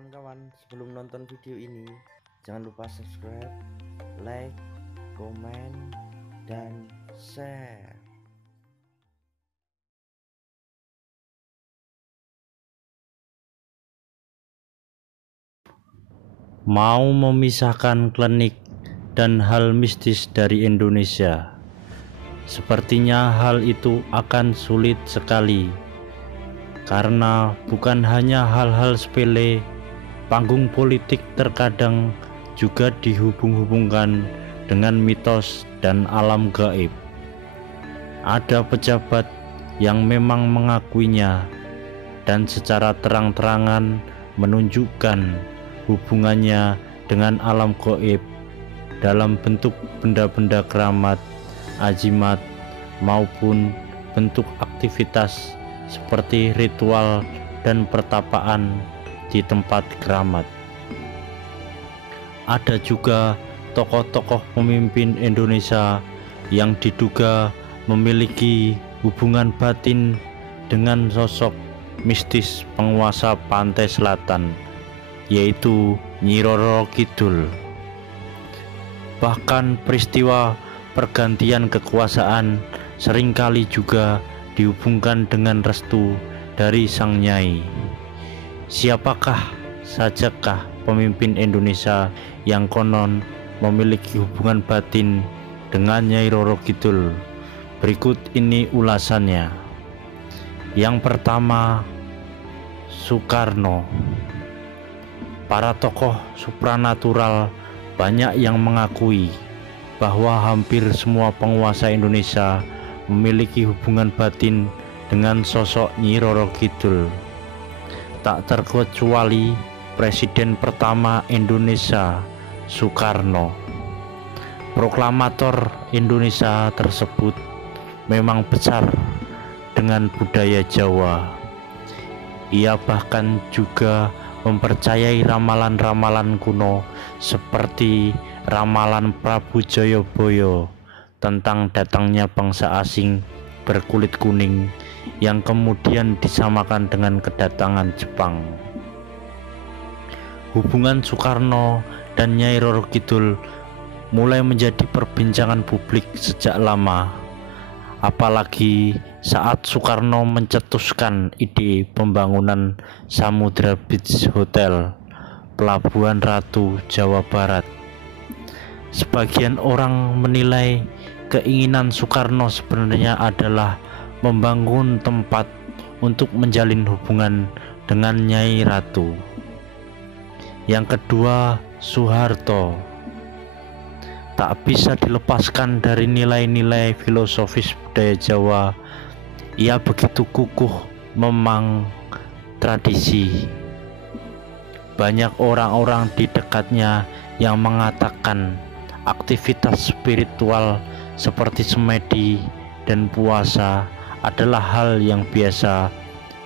kawan-kawan, sebelum nonton video ini jangan lupa subscribe, like, komen, dan share. Mau memisahkan klinik dan hal mistis dari Indonesia? Sepertinya hal itu akan sulit sekali, karena bukan hanya hal-hal sepele, panggung politik terkadang juga dihubung-hubungkan dengan mitos dan alam gaib. Ada pejabat yang memang mengakuinya dan secara terang-terangan menunjukkan hubungannya dengan alam gaib dalam bentuk benda-benda keramat, ajimat, maupun bentuk aktivitas seperti ritual dan pertapaan di tempat keramat. Ada juga tokoh-tokoh pemimpin Indonesia yang diduga memiliki hubungan batin dengan sosok mistis penguasa pantai selatan, yaitu Nyi Roro Kidul. Bahkan peristiwa pergantian kekuasaan seringkali juga dihubungkan dengan restu dari sang nyai. Siapakah sajakah pemimpin Indonesia yang konon memiliki hubungan batin dengan Nyai Roro Kidul? Berikut ini ulasannya. Yang pertama, Soekarno. Para tokoh supranatural banyak yang mengakui bahwa hampir semua penguasa Indonesia memiliki hubungan batin dengan sosok Nyi Roro Kidul. Tak terkecuali Presiden pertama Indonesia, Soekarno. Proklamator Indonesia tersebut memang besar dengan budaya Jawa. Ia bahkan juga mempercayai ramalan-ramalan kuno seperti ramalan Prabu Jayabaya tentang datangnya bangsa asing berkulit kuning yang kemudian disamakan dengan kedatangan Jepang. Hubungan Soekarno dan Nyai Roro Kidul mulai menjadi perbincangan publik sejak lama, apalagi saat Soekarno mencetuskan ide pembangunan Samudra Beach Hotel, Pelabuhan Ratu, Jawa Barat. Sebagian orang menilai keinginan Soekarno sebenarnya adalah membangun tempat untuk menjalin hubungan dengan Nyai Ratu. Yang kedua, Soeharto. Tak bisa dilepaskan dari nilai-nilai filosofis budaya Jawa. Ia begitu kukuh memang tradisi. Banyak orang-orang di dekatnya yang mengatakan aktivitas spiritual seperti semedi dan puasa adalah hal yang biasa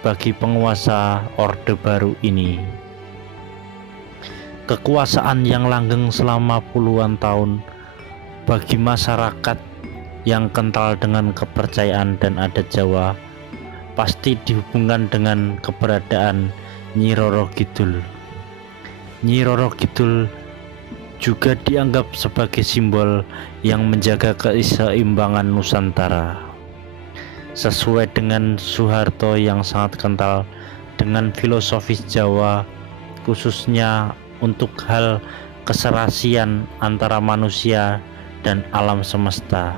bagi penguasa Orde Baru ini. Kekuasaan yang langgeng selama puluhan tahun bagi masyarakat yang kental dengan kepercayaan dan adat Jawa pasti dihubungkan dengan keberadaan Nyi Roro Kidul. Nyi Roro Kidul juga dianggap sebagai simbol yang menjaga keseimbangan Nusantara. Sesuai dengan Soeharto yang sangat kental dengan filosofis Jawa, khususnya untuk hal keserasian antara manusia dan alam semesta.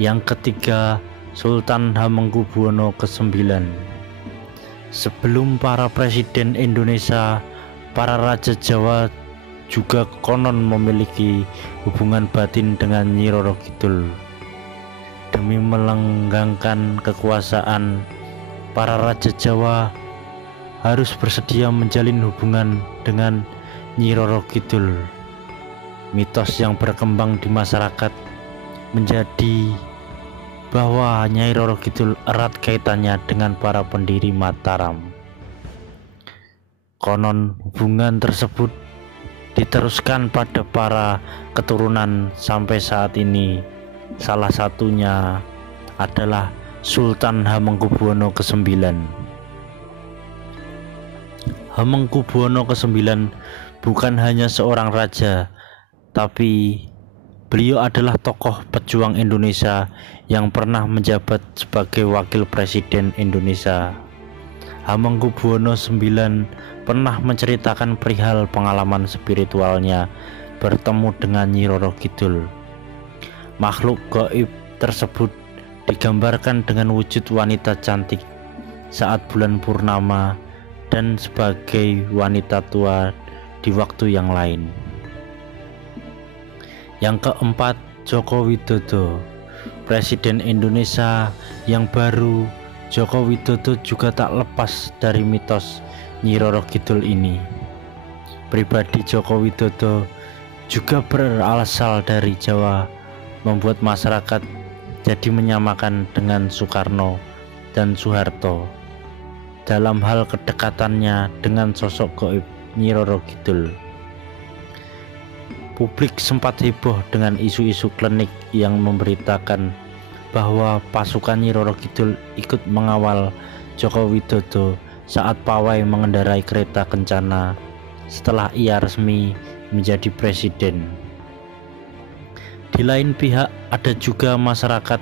Yang ketiga, Sultan Hamengkubuwono ke-9. Sebelum para presiden Indonesia, para raja Jawa juga konon memiliki hubungan batin dengan Nyi Roro Kidul. Demi melenggangkan kekuasaan, para raja Jawa harus bersedia menjalin hubungan dengan Nyi Roro Kidul. Mitos yang berkembang di masyarakat menjadi bahwa Nyai Roro Kidul erat kaitannya dengan para pendiri Mataram. Konon hubungan tersebut diteruskan pada para keturunan sampai saat ini. Salah satunya adalah Sultan Hamengkubuwono ke-9. Hamengkubuwono ke-9 bukan hanya seorang raja, tapi beliau adalah tokoh pejuang Indonesia yang pernah menjabat sebagai wakil presiden Indonesia. Hamengkubuwono IX pernah menceritakan perihal pengalaman spiritualnya bertemu dengan Nyi Roro Kidul. Makhluk gaib tersebut digambarkan dengan wujud wanita cantik saat bulan purnama dan sebagai wanita tua di waktu yang lain. Yang keempat, Joko Widodo, Presiden Indonesia yang baru. Joko Widodo juga tak lepas dari mitos Nyi Roro Kidul ini. Pribadi Joko Widodo juga berasal dari Jawa, membuat masyarakat jadi menyamakan dengan Soekarno dan Soeharto dalam hal kedekatannya dengan sosok gaib Nyi Roro Kidul. Publik sempat heboh dengan isu-isu klinik yang memberitakan bahwa pasukan Nyi Roro Kidul ikut mengawal Joko Widodo saat pawai mengendarai kereta kencana setelah ia resmi menjadi presiden. Di lain pihak, ada juga masyarakat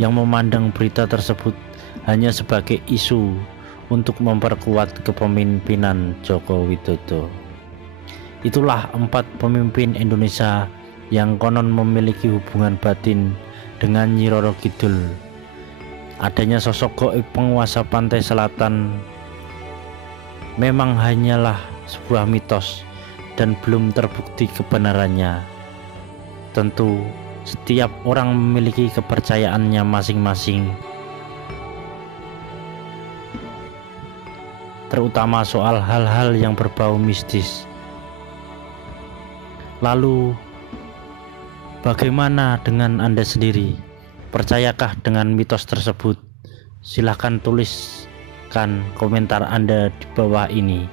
yang memandang berita tersebut hanya sebagai isu untuk memperkuat kepemimpinan Joko Widodo. Itulah 4 pemimpin Indonesia yang konon memiliki hubungan batin dengan Nyi Roro Kidul. Adanya sosok gaib penguasa pantai selatan memang hanyalah sebuah mitos dan belum terbukti kebenarannya. Tentu setiap orang memiliki kepercayaannya masing-masing, terutama soal hal-hal yang berbau mistis. Lalu bagaimana dengan Anda sendiri? Percayakah dengan mitos tersebut? Silahkan tuliskan komentar Anda di bawah ini.